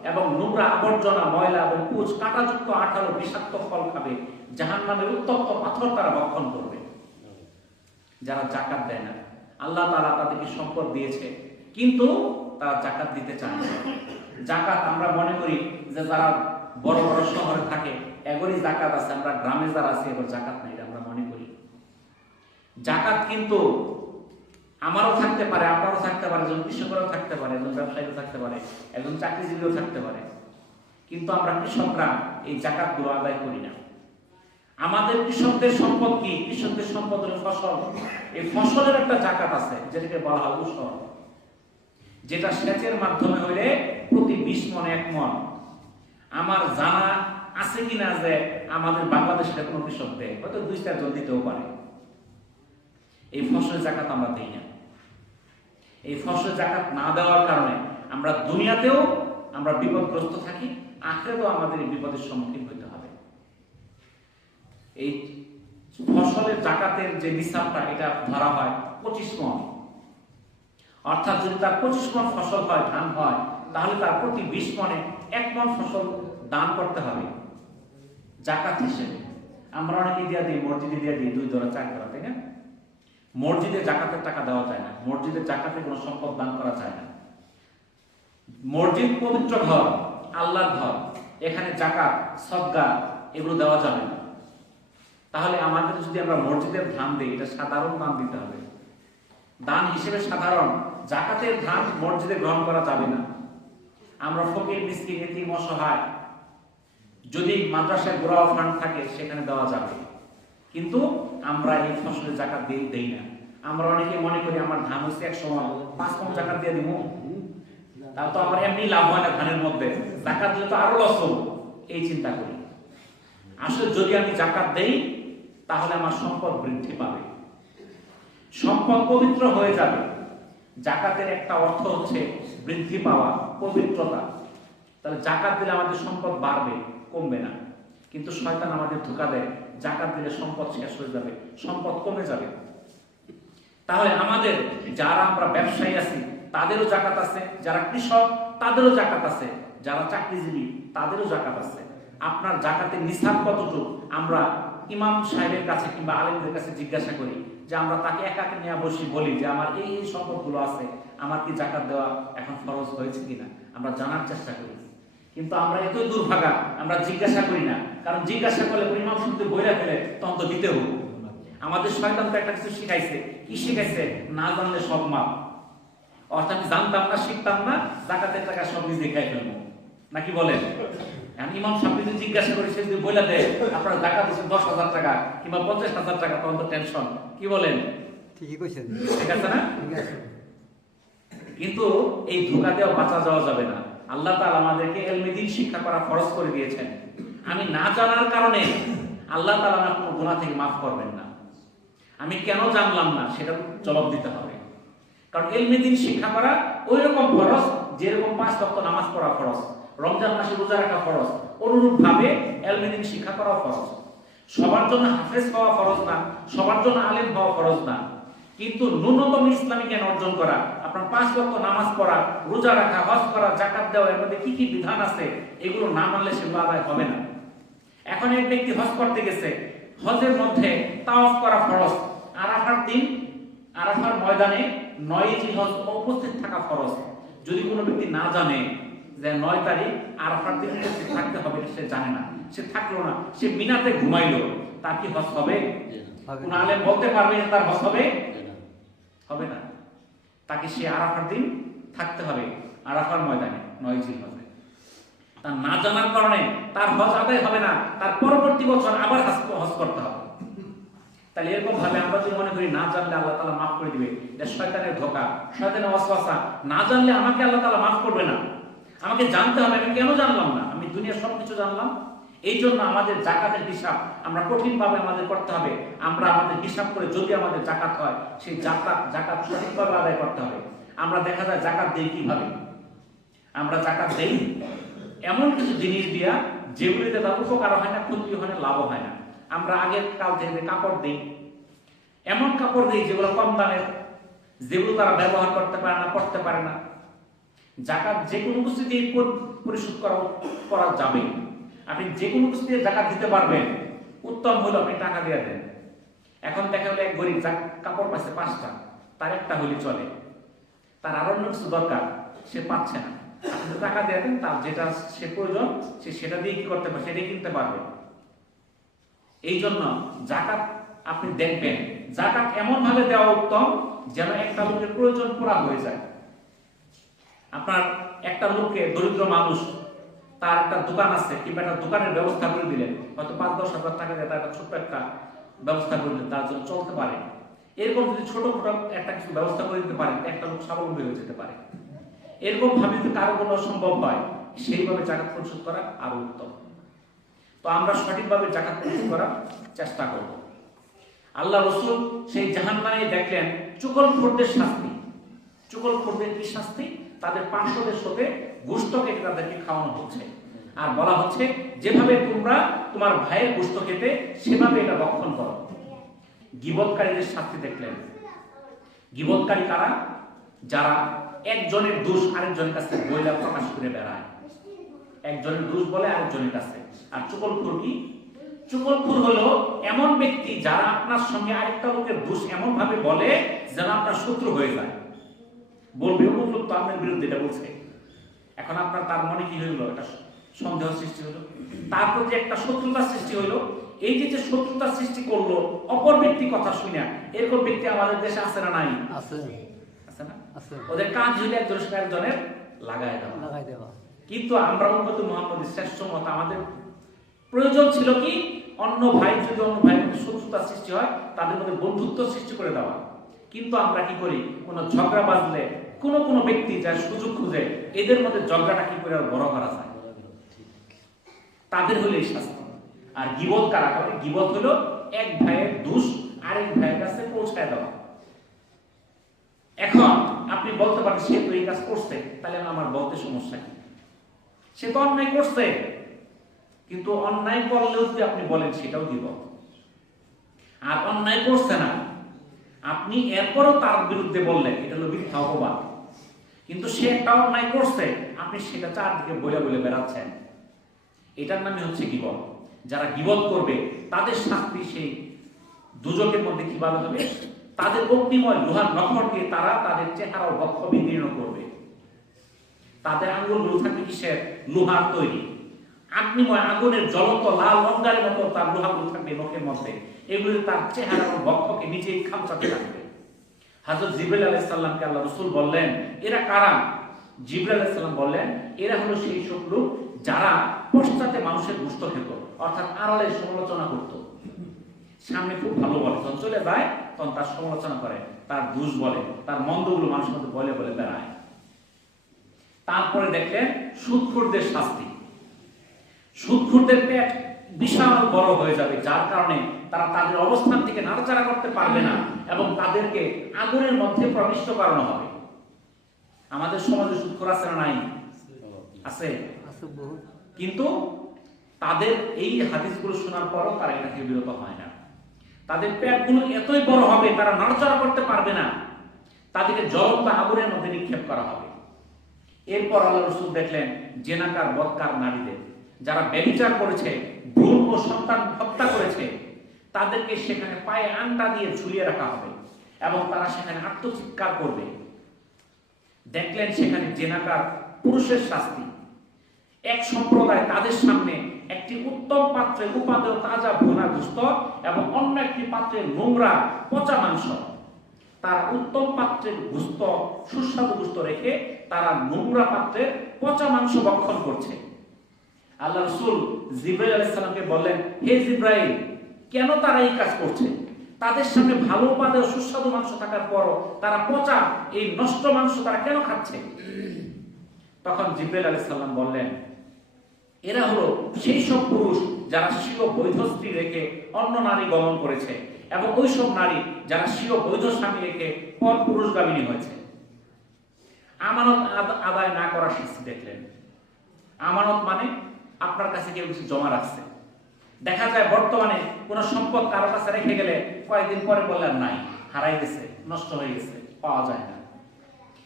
এবং নোংরা আবর্জনা, ময়লা এবং পুঁজ, কাঁটাযুক্ত আঠালো বিষাক্ত ফল খাবে, জাহান্নামের উত্তপ্ত পাথর তারা ভক্ষণ করবে। যারা জাকাত দেয় না, আল্লাহ তাআলা তাদেরকে সম্পদ দিয়েছে কিন্তু তারা জাকাত দিতে চায় না। জাকাত আমরা মনে করি যে যারা বড় বড় শহরে থাকে এগরই জাকাত আছে, আমরা গ্রামে যারা আছি এবার জাকাত নাই, আমরা মনে করি। জাকাত কিন্তু আমারও থাকতে পারে, আপনারও থাকতে পারে, একজন কৃষকেরও থাকতে পারে, একজন ব্যবসায়ীও থাকতে পারে, একজন চাকরিজীবীও থাকতে পারে, কিন্তু আমরা কৃষকরা এই জাকাতগুলো আদায় করি না। আমাদের কৃষকদের সম্পদ কি? কৃষকদের সম্পদ হলো ফসল। এই ফসলের একটা জাকাত আছে যেটাকে বলা হয় উসর, যেটা সেচের মাধ্যমে হইলে প্রতি 20 মণ 1 মণ। আমার জানা আছে কিনা যে আমাদের বাংলাদেশের কোনো কৃষক দেয়, হয়তো 2-4 জন দিতেও পারে। এই ফসলের জাকাত আমরা দিই না। এই ফসলের জাকাত না দেওয়ার কারণে আমরা দুনিয়াতেও আমরা বিপদগ্রস্ত থাকি, আখিরাতেও আমাদের এই বিপদের সম্মুখীন হতে হবে। এই ফসলের জাকাতের যে নিসাবটা এটা ধরা হয় 25 মণ। অর্থাৎ যদি তার 25 মণ ফসল হয়, ধান হয়, তাহলে তার প্রতি 20 মণে 1 মণ ফসল দান করতে হবে জাকাত হিসেবে। আমরা অনেকে দিয়ে দিই, মসজিদে দিয়ে দিই 2 ধরা 4 ধরা, তাই না? মসজিদে জাকাতের টাকা দেওয়া যায় না, মসজিদের জাকাতে কোনো সম্পদ দান করা যায় না। মসজিদ পবিত্র ঘর, আল্লাহর ঘর, এখানে জাকাত, সদকা এগুলো দেওয়া যাবে না। তাহলে আমাদের যদি আমরা মসজিদের ধান দিই, এটা সাধারণ দান দিতে হবে, দান হিসেবে সাধারণ। জাকাতের ধান মসজিদে গ্রহণ করা যাবে না। আমরা ফকির, মিসকিন, এতিম, অসহায়, যদি মাদ্রাসায় গোড়া ফান্ড থাকে সেখানে দেওয়া যাবে, কিন্তু আমরা এই ফসলের জাকাত দেই না। আমরা অনেকে মনে করি আমার ধান হচ্ছে 100 মণ, 5 মণ জাকাত দিয়ে দিব, তাও তো আমার এমনি লাভ হয় না ধানের মধ্যে, জাকাত দিলে তো আরো লস হবে, এই চিন্তা করি। আসলে যদি আমি জাকাত দেই তাহলে আমার সম্পদ বৃদ্ধি পাবে, সম্পদ পবিত্র হয়ে যাবে। জাকাতের একটা অর্থ হচ্ছে বৃদ্ধি পাওয়া, পবিত্রতা। তাহলে জাকাত দিলে আমাদের সম্পদ বাড়বে, কমবে না। কিন্তু শয়তান আমাদের ধোঁকা দেয়, জাকাত দিলে সম্পদ শেষ হয়ে যাবে, সম্পদ কমে যাবে। তাহলে আমাদের যারা আমরা ব্যবসায়ী আছি তাদেরও জাকাত আছে, যারা কৃষক তাদেরও জাকাত আছে, যারা চাকরিজীবী তাদেরও জাকাত আছে। আপনার জাকাতের নিসাব কতটুকু আমরা ইমাম সাহেবের কাছে কিংবা আলেমদের কাছে জিজ্ঞাসা করি, যে আমরা তাকে একাকে নিয়ে বসি, বলি যে আমার এই এই সম্পদগুলো আছে, আমার কি জাকাত দেওয়া এখন ফরজ হয়েছে কিনা, আমরা জানার চেষ্টা করি। কিন্তু আমরা এতই দুর্ভাগা, আমরা জিজ্ঞাসা করি না, কারণ জিজ্ঞাসা করলে ইমাম শুনতে বইরা ফেলে, তখন তো দিতে হবে। আমাদের শয়তান তো একটা কিছু শিখাইছে, কি শিখাইছে? না জানলে সব মাপ। অর্থাৎ জানতাম না, শিখতাম না, জাকাতের টাকা সব নিজে খাই ফেলবো, নাকি বলেন? ইমাম সাহেব যদি জিজ্ঞাসা করি, সে যদি বলে দেয় আপনারা জাকাত দিচ্ছেন 10,000 টাকা কিংবা 50,000 টাকা, তখন তো টেনশন। কি বলেন? ঠিকই কইছেন, ঠিক আছে না? কিন্তু এই ধোঁকা দেওয়া বাঁচা যাওয়া যাবে না। আল্লাহ তাআলা আমাদেরকে ইলমে দ্বীন শিক্ষা করা ফরজ করে দিয়েছেন। আমি না জানার কারণে আল্লাহ তাআলা আমার কোনো গুনাহ থেকে মাফ করবেন না। আমি কেন জানলাম না সেটা জবাব দিতে হবে। কারণ ইলমে দ্বীন শিক্ষা করা ওই রকম ফরজ যেরকম 5 ওয়াক্ত নামাজ পড়া ফরজ, রমজান মাসে রোজা রাখা ফরজ, অনুরূপ ভাবে ইলমে দ্বীন শিক্ষা করা ফরজ। সবার জন্য হাফেজ হওয়া ফরজ না, সবার জন্য আলেম হওয়া ফরজ না, কিন্তু ন্যূনতম ইসলামী জ্ঞান অর্জন করা, আপনার 5 ওয়াক্ত নামাজ পড়া, রোজা রাখা, হজ করা, যাকাত দেওয়া, এর মধ্যে কি কি বিধান আছে এগুলো না মানলে সেগুলো আদায় হবে না। এখন এক ব্যক্তি হজ করতে গেছে, হজের মধ্যে তাওয়াফ করা ফরজ, আরাফার দিন আরাফার ময়দানে 9 জিলহজ উপস্থিত থাকা ফরজ। যদি কোনো ব্যক্তি না জানে যে 9 তারিখ আরাফার দিন উপস্থিত থাকতে হবে, সে জানে না, সে থাকলো না, সে মিনাতে ঘুমাইলো, তার কি হজ হবে? কোন আলেম বলতে পারবে যে তার হজ হবে? হবে না। তাকে সে আরাফার দিন থাকতে হবে আরাফার ময়দানে 9 জিলহজে। তার না জানার কারণে তার হজ আদায় হবে না, তার পরবর্তী বছর আবার হজ করতে হবে। তাহলে এরকম ভাবে আমরা যদি মনে করি না জানলে আল্লাহ তাআলা মাফ করে দিবে, এটা শয়তানের ধোঁকা, শয়তানের ওয়াসওয়াসা। না জানলে আমাকে আল্লাহ তাআলা মাফ করবে না, আমাকে জানতে হবে। আমি কেন জানলাম না? আমি দুনিয়ার সবকিছু জানলাম। এই জন্য আমাদের জাকাতের হিসাব আমরা কঠিনভাবে আমাদের করতে হবে। আমরা আমাদের হিসাব করে যদি আমাদের জাকাত হয়, সেই জাকাত সঠিকভাবে আদায় করতে হবে। আমরা দেখা যায় জাকাত দেই কিভাবে? আমরা জাকাত দেই এমন কিছু জিনিস দিয়া যেগুলিতে তার উপকার হয় না, ক্ষতি হয় না, লাভ হয় না। আমরা আগের কাল থেকে কাপড় দিই, এমন কাপড় দিই যেগুলো কম দামের, যেগুলো তারা ব্যবহার করতে পারে না, পড়তে পারে না। জাকাত যে কোনো পরিস্থিতি পরিশোধ করা যাবে। আপনি যে কোনো পরিস্থিতিতে জাকাত দিতে পারবেন। উত্তম হলো আপনি টাকা দিয়ে দেন। এখন দেখা গেল এক গরিব কাপড় পাচ্ছে 5টা, তার একটা হলে চলে, তার আরো অন্য কিছু দরকার, সে পাচ্ছে না। আপনি টাকা দিয়ে দেন, তার যেটা সে প্রয়োজন সে সেটা দিয়ে কি করতে পারবে, সেটাই কিনতে পারবে। এই জন্য জাকাত আপনি দেখবেন, জাকাত এমন ভাবে দেওয়া উত্তম যেন একটা লোকের প্রয়োজন পুরা হয়ে যায়। আপনার একটা লোককে, দরিদ্র মানুষ, তার একটা দোকান আছে, কিংবা একটা দোকানের ব্যবস্থা করে দিলেন, হয়তো 5-10 হাজার টাকা দিয়ে তার একটা ছোট্ট একটা ব্যবস্থা করে দিলেন, তার জন্য চলতে পারে। এরকম যদি ছোটখাটো একটা কিছু ব্যবস্থা করে দিতে পারেন, একটা লোক স্বাবলম্বী হয়ে যেতে পারে। এরকম ভাবে যদি কারো কোনো সম্ভব হয়, সেইভাবে জাকাত পরিশোধ করা আরো উত্তম। তো আমরা সঠিকভাবে জাকাত পরিশোধ করার চেষ্টা করব। আল্লাহ রাসূল সেই জাহান্নামে দেখলেন চুগলখোরদের শাস্তি। চুগলখোরদের কি শাস্তি? তাদের পার্শ্বদের সাথে গোশত কেটে তাদেরকে খাওয়ানো হচ্ছে, আর বলা হচ্ছে যেভাবে তোমরা তোমার ভাইয়ের গোশত খেতে সেভাবে এটা রক্ষণ করো। গীবতকারীদের শাস্তি দেখলেন। গীবতকারী কারা? যারা একজনের দোষ আরেকজনের কাছে বইলা প্রকাশ করে বেড়ায়, একজনের দোষ বলে আরেকজনের কাছে। আর চুগলখোর কি? চুগলখোর হলো এমন ব্যক্তি যারা আপনার সঙ্গে আরেকটা লোকের দোষ এমন ভাবে বলে যেন আপনার শত্রু হয়ে যায়। বলবে অমুক লোক তো আপনার বিরুদ্ধে এটা বলছে, এখন আপনার তার মনে কি হইলো? একটা সন্দেহ সৃষ্টি হলো, তার প্রতি একটা শত্রুতা সৃষ্টি হইলো। এই যে শত্রুতা সৃষ্টি করলো অপর ব্যক্তি কথা শুনে, এরকম ব্যক্তি আমাদের দেশে আছে না নাই? আছে, আছে না? ওদের কাজ হইলে একজনের লাগায় দেওয়া। কিন্তু আমরা উম্মতে মুহাম্মদের শ্রেষ্ঠ মত, আমাদের প্রয়োজন ছিল কি? অন্য ভাই যদি অন্য ভাইয়ের মধ্যে শত্রুতা সৃষ্টি হয়, তাদের মধ্যে বন্ধুত্ব সৃষ্টি করে দেওয়া। কিন্তু আমরা কি করি? কোনো ঝগড়া বাজলে কোন ব্যক্তি যার সুযোগ খুঁজে এদের মধ্যে ঝগড়াটা কি করে বড় করা যায়, তাদের হলো এই শাস্তি। আর গীবত কারা করে? গীবত হলো এক ভাইয়ের দোষ আরেক ভাইয়ের কাছে পৌঁছায় দেওয়া। এখন আপনি বলতে পারেন সে তো এই কাজ করছে, তাহলে আমার বলতে সমস্যা কি? সে তো অন্যায় করছে, কিন্তু অন্যায় করলেও যদি আপনি বলেন সেটাও গীবত। আর অন্যায় করছে না, আপনি এরপরও তার বিরুদ্ধে বললেন, এটা হলো মিথ্যা অপবাদ। কিন্তু সে একটা অন্যায় করছে, আপনি সেটা চারদিকে বলে বলে বেড়াচ্ছেন, এটার নামে হচ্ছে গীবত। যারা গীবত করবে তাদের শাস্তি সেই দুজকের মধ্যে কিভাবে হবে? তাদের অগ্নিময় লোহার নখর দিয়ে তারা তাদের চেহারা ও বক্ষ বিদীর্ণ করবে। তাদের আঙ্গুলগুলো থাকবে কিসের? লোহার তৈরি। আগ্নিময় আগুনের জ্বলন্ত লাল অঙ্গারের মতো তার লোহাগুলো থাকবে নখের মধ্যে। এগুলো তার চেহারা ও বক্ষকে নিজেই খামচাতে রাখবে। হযরত জিবরাইল আলাইহিস সালামকে আল্লাহ রাসূল বললেন, এরা কারা? জিবরাইল আলাইহিস সালাম বললেন, এরা হলো সেই সব লোক যারা পশ্চাতে মানুষের গোশত খেত, অর্থাৎ আড়ালে সমালোচনা করত। সামনে খুব ভালো বলে, যখন চলে যায় তখন তার সমালোচনা করে, তার দোষ বলে, তার মন্দগুলো মানুষের মধ্যে বলে বলে বেড়ায়। তারপরে দেখলেন সুদখোরদের শাস্তি। সুদখোরদের পেট বিশাল বড় হয়ে যাবে, যার কারণে তারা তাদের অবস্থান থেকে নাড়াচাড়া করতে পারবে না এবং তাদেরকে আগুনের মধ্যে প্রবিষ্ট করানো হবে। আমাদের সমাজে সুদখোর আছে না নাই? আছে। কিন্তু তাদের এই হাদিসগুলো শোনার পরও তারা এটা থেকে বিরত হয় না। তাদের পেটগুলো এতই বড় হবে তারা নাড়াচাড়া করতে পারবে না, তাদেরকে জ্বলন্ত আগুনের মধ্যে নিক্ষেপ করা হবে। এরপর আল্লাহ রাসূল দেখলেন জেনাকার বদকার নারীদের, যারা ব্যভিচার করেছে, ভ্রূণ ও সন্তান হত্যা করেছে, তাদেরকে সেখানে পায়ে আংটা দিয়ে ঝুলিয়ে রাখা হবে এবং তারা সেখানে আত্মচিৎকার করবে। দেখলেন সেখানে জেনাকার পুরুষের শাস্তি। এক সম্প্রদায় তাদের সামনে একটি উত্তম পাত্রে উপাদেয় তাজা ভুনা গোশত এবং অন্য একটি পাত্রে নোংরা পচা মাংস। তারা উত্তম পাত্রের গোশত সুস্বাদু গোশত রেখে তারা নোংরা পাত্রের পচা মাংস ভক্ষণ করছে। আল্লাহ রাসূল জিবরাইল আলাইহিস সালামকে বললেন, হে জিবরাইল, কেন তারা এই কাজ করছে? তাদের সামনে ভালো উপাদেয় সুস্বাদু মাংস থাকার পরও তারা পচা এই নষ্ট মাংস তারা কেন খাচ্ছে? তখন জিবরাইল আলাইহিস সালাম বললেন, এরা হলো সেই সব পুরুষ যারা স্বীয় বৈধ স্ত্রী রেখে অন্য নারী গমন করেছে এবং ওই সব নারী যারা স্বীয় বৈধ স্বামী রেখে পর পুরুষগামিনী হয়েছে। আমানত আদায় না করার শাস্তি দেখলেন। আমানত মানে আপনার কাছে কেউ কিছু জমা রাখছে, দেখা যায় বর্তমানে কোন সম্পদ কারো কাছে রেখে গেলে কয়েকদিন পরে বললেন নাই, হারাই গেছে, নষ্ট হয়ে গেছে, পাওয়া যায় না।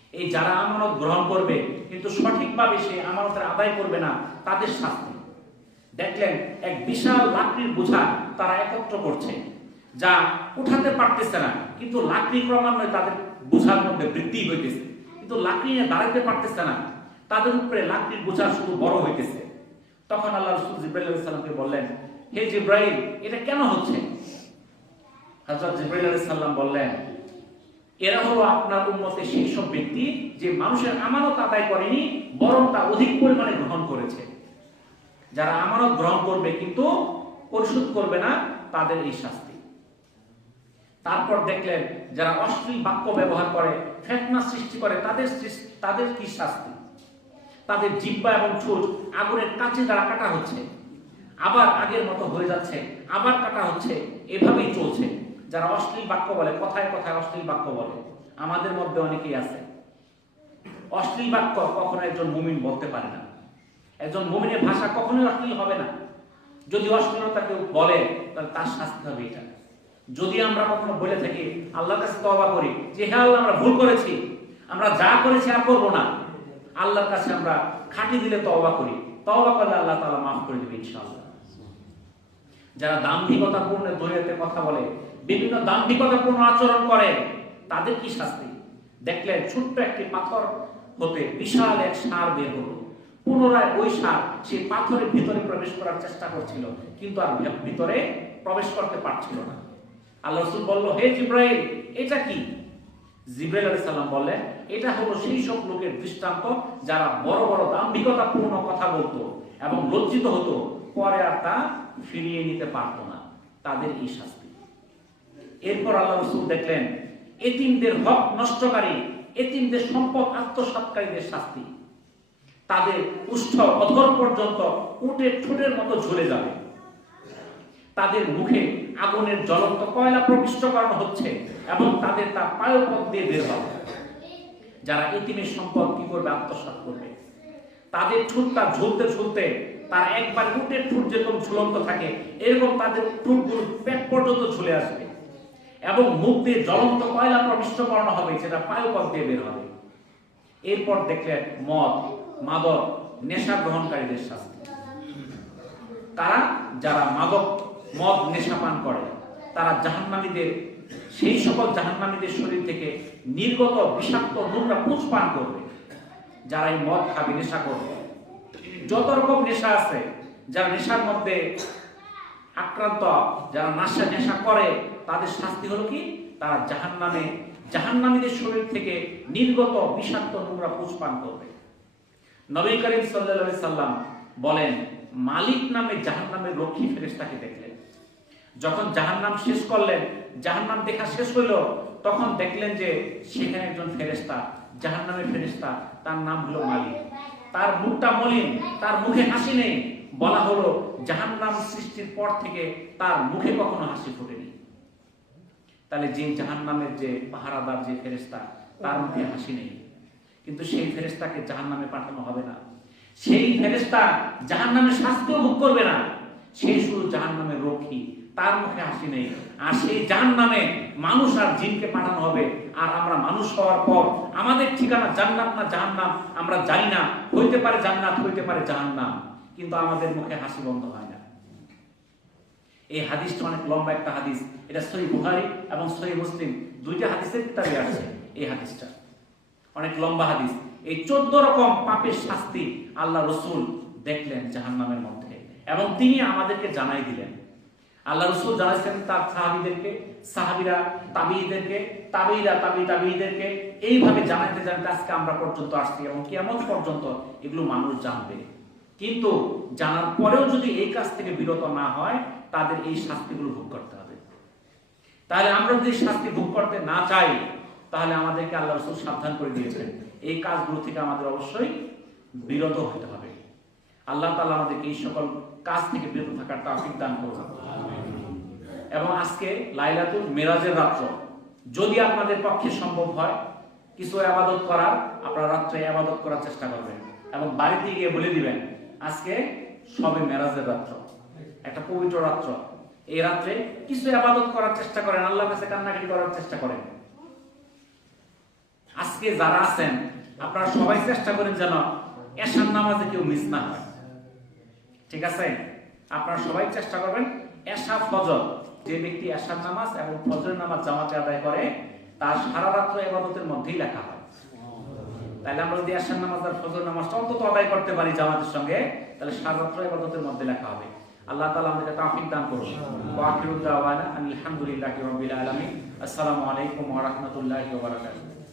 এই যারা আমানত গ্রহণ করবে কিন্তু সঠিকভাবে সে আমানতের আদায় করবে না, তাদের শাস্তি। দেখলেন এক বিশাল লাকড়ির বোঝা তারা একত্র করছে, যা উঠাতে পারতেছে না, কিন্তু লাকড়ি ক্রমান্বয়ে তাদের বোঝার মধ্যে বৃদ্ধি হইতেছে, কিন্তু লাকড়ি নিয়ে দাঁড়াতে পারতেছে না, তাদের উপরে লাকড়ির বোঝা শুধু বড় হইতেছে। তখন আল্লাহ রাসূল জিবরাইল আলাইহিস সালামকে বললেন, হে জিবরাইল, এটা কেন হচ্ছে? হযরত জিবরাইল আলাইহিস সালাম বললেন, এরা হলো আপনার উম্মতের সেই সব ব্যক্তি যে মানুষের আমানত আদায় করেনি, বরং তা অধিক পরিমাণে গ্রহণ করেছে। যারা আমানত গ্রহণ করবে কিন্তু পরিশোধ করবে না, তাদের এই শাস্তি। তারপর দেখলেন যারা অশ্লীল বাক্য ব্যবহার করে, ফিতনা সৃষ্টি করে, তাদের কি শাস্তি? তাদের জিহ্বা এবং ঠোঁট আগুনের কাছে দ্বারা কাটা হচ্ছে, আবার আগের মতো হয়ে যাচ্ছে, আবার কাটা হচ্ছে, এভাবেই চলছে। যারা অশ্লীল বাক্য বলে, কথায় কথায় অশ্লীল বাক্য বলে, আমাদের মধ্যে অনেকেই আছে। অশ্লীল বাক্য কখনো একজন মুমিন বলতে পারে না। একজন মুমিনের ভাষা কখনোই অশ্লীল হবে না। যদি অশ্লীলতা কেউ বলে, তাহলে তার শাস্তি হবে এটা। যদি আমরা কখনো বলে থাকি, আল্লাহর কাছে তওবা করি যে হে আল্লাহ, আমরা ভুল করেছি, আমরা যা করেছি আর করব না, আল্লাহর কাছে আমরা খাঁটি দিলে তওবা করি, তওবা করলে আল্লাহ তাআলা মাফ করে দেবে ইনশাআল্লাহ। যারা দাম্ভিকতাপূর্ণ দুনিয়াতে কথা বলে, বিভিন্ন দাম্ভিকতাপূর্ণ আচরণ করে, তাদের কি শাস্তি? দেখলেন ছোট্ট একটি পাথর হতে বিশাল এক ষাঁড় বের হলো। পুনরায় ওই ষাঁড় সেই পাথরের ভিতরে প্রবেশ করার চেষ্টা করছিল, কিন্তু আর ভিতরে প্রবেশ করতে পারছিল না। আল্লাহ রাসূল বলল, হে জিবরাইল, এটা কি? জিবরাইল আলাইহিস সালাম বললেন, এটা হলো সেই সব লোকের দৃষ্টান্ত যারা বড় বড় দাম্ভিকতাপূর্ণ কথা বলতো এবং লজ্জিত হতো, পরে আর তা ফিরিয়ে নিতে পারতো না, তাদের এই শাস্তি। এরপর আল্লাহ রাসূল দেখলেন এতিমদের হক নষ্টকারী, এতিমদের সম্পদ আত্মসাৎকারীদের শাস্তি। তাদের উষ্ঠ অধর পর্যন্ত উটের ঠোঁটের মতো ঝুলে যাবে, তাদের মুখে আগুনের জ্বলন্ত কয়লা প্রবিষ্ট করানো হচ্ছে এবং তাদের তা পায়ুপথ দিয়ে বের হবে। যারা এতিমের সম্পদ কি করবে? আত্মসাৎ করবে। তাদের ঠোঁটটা ঝুলতে ঝুলতে তার একবার উটের ঠোঁট যেরকম ঝুলন্ত থাকে, এরকম তাদের ঠোঁটগুলো পেট পর্যন্ত ঝুলে আসবে এবং মুখ দিয়ে জ্বলন্ত কয়লা প্রবিষ্ট করানো হবে, যেটা পায়ুপথ দিয়ে বের হবে। এরপর দেখলেন মদ, মাদক, নেশা গ্রহণকারীদের শাস্তি। তারা যারা মাদক, মদ, নেশা পান করে, তারা জাহান্নামীদের, সেই সকল জাহান্নামীদের শরীর থেকে নির্গত বিষাক্ত নোংরা পুঁজ পান করবে। যারা এই মদ খাবে, নেশা করবে, যত রকম নেশা আছে, যারা নেশার মধ্যে আক্রান্ত, যারা নেশা করে, তাদের শাস্তি হলো কি? তারা জাহান্নামীদের শরীর থেকে নির্গত বিষাক্ত নোংরা পুঁজ পান করবে। নবী করিম সাল্লাল্লাহু আলাইহি সাল্লাম বলেন, মালিক নামে জাহান্নামের রক্ষী ফেরেশতাকে দেখলেন। যখন জাহান্নাম শেষ করলেন, জাহান্নাম দেখা শেষ হইল, তখন দেখলেন যে সেখানে একজন ফেরেশতা, জাহান্নামের ফেরেশতা, তার নাম হলো মালিক। তার মুখটা মলিন, তার মুখে হাসি নেই। বলা হলো জাহান্নাম সৃষ্টির পর থেকে তার মুখে কখনো হাসি ফোটেনি। তাহলে যে জাহান্নামের যে পাহারাদার, যে ফেরেশতা, তার মুখে হাসি নেই, কিন্তু সেই ফেরেশতাকে জাহান্নামে পাঠানো হবে না। সেই ফেরেশতা জাহান্নামের শাস্তিও ভোগ করবে না, সে শুধু জাহান্নামের রক্ষী, তার মুখে হাসি নেই। আর সেই জাহান্নামে মানুষ আর জিনকে পাঠানো হবে। আর আমরা মানুষ হওয়ার পর আমাদের ঠিকানা জান্নাত না জাহান্নাম আমরা জানি না, হইতে পারে জান্নাত, হইতে পারে জাহান্নাম, কিন্তু আমাদের মুখে হাসি বন্ধ হয় না। এই হাদিসটা অনেক লম্বা একটা হাদিস, এটা সহিহ বুখারী এবং সহিহ মুসলিম দুইটা হাদিসের কিতাবে আছে। এই হাদিসটা অনেক লম্বা হাদিস। এই 14 রকম পাপের শাস্তি আল্লাহ রাসূল দেখলেন জাহান্নামের মধ্যে, এবং তিনি আমাদেরকে জানাই দিলেন। আল্লাহ রাসূল জানাইছেন তার সাহাবীদেরকে, সাহাবীরা তাবিঈদেরকে, তাবিঈরা তাবিঈদেরকে, এইভাবে জানাইতে জানাইতে আজকে আমরা পর্যন্ত আসছি এবং কিয়ামত পর্যন্ত এগুলো মানুষ জানবে। কিন্তু জানার পরেও যদি এই কাজ থেকে বিরত না হয়, তাদের এই শাস্তিগুলো ভোগ করতে হবে। তাহলে আমরা যদি শাস্তি ভোগ করতে না চাই, তাহলে আমাদেরকে আল্লাহ রাসূল সাবধান করে দিয়েছেন এই কাজগুলো থেকে আমাদের অবশ্যই বিরত হতে হবে। আল্লাহ তাআলা আমাদেরকে এই সকল কাজ থেকে বিরত থাকার তৌফিক দান করুন। এবং আজকে লাইলাতুল মিরাজের রাত্র, যদি আপনাদের পক্ষে সম্ভব হয় কিছু ইবাদত করার, আপনারা রাত্রে ইবাদত করার চেষ্টা করবেন এবং বাড়িতে গিয়ে বলে দিবেন আজকে শবে মেরাজের রাত্র, একটা পবিত্র রাত্র। এই রাত্রে কিছু ইবাদত করার চেষ্টা করেন, আল্লাহর কাছে কান্নাকাটি করার চেষ্টা করেন। আজকে আজকে যারা আছেন আপনারা সবাই চেষ্টা করেন যেন এশার নামাজে কেউ মিস না হয়, ঠিক আছে? আপনারা সবাই চেষ্টা করবেন এশা ফজর, যে ব্যক্তি এশার নামাজ এবং ফজরের নামাজ জামাতে আদায় করে তার সারা রাত্র ইবাদতের মধ্যেই লেখা হয়। তাহলে আমরা যদি এশার নামাজ আর ফজর নামাজটা অন্তত আদায় করতে পারি জামাতের সঙ্গে, তাহলে সারা রাত্র ইবাদতের মধ্যে লেখা হবে। আল্লাহ তাআলা আমাদেরকে তৌফিক দান করুন। ওয়া আখিরু দাওয়ানা আলহামদুলিল্লাহি রাব্বিল আলামিন। আসসালামু আলাইকুম ওয়া রাহমাতুল্লাহি ওয়া বারাকাতুহু।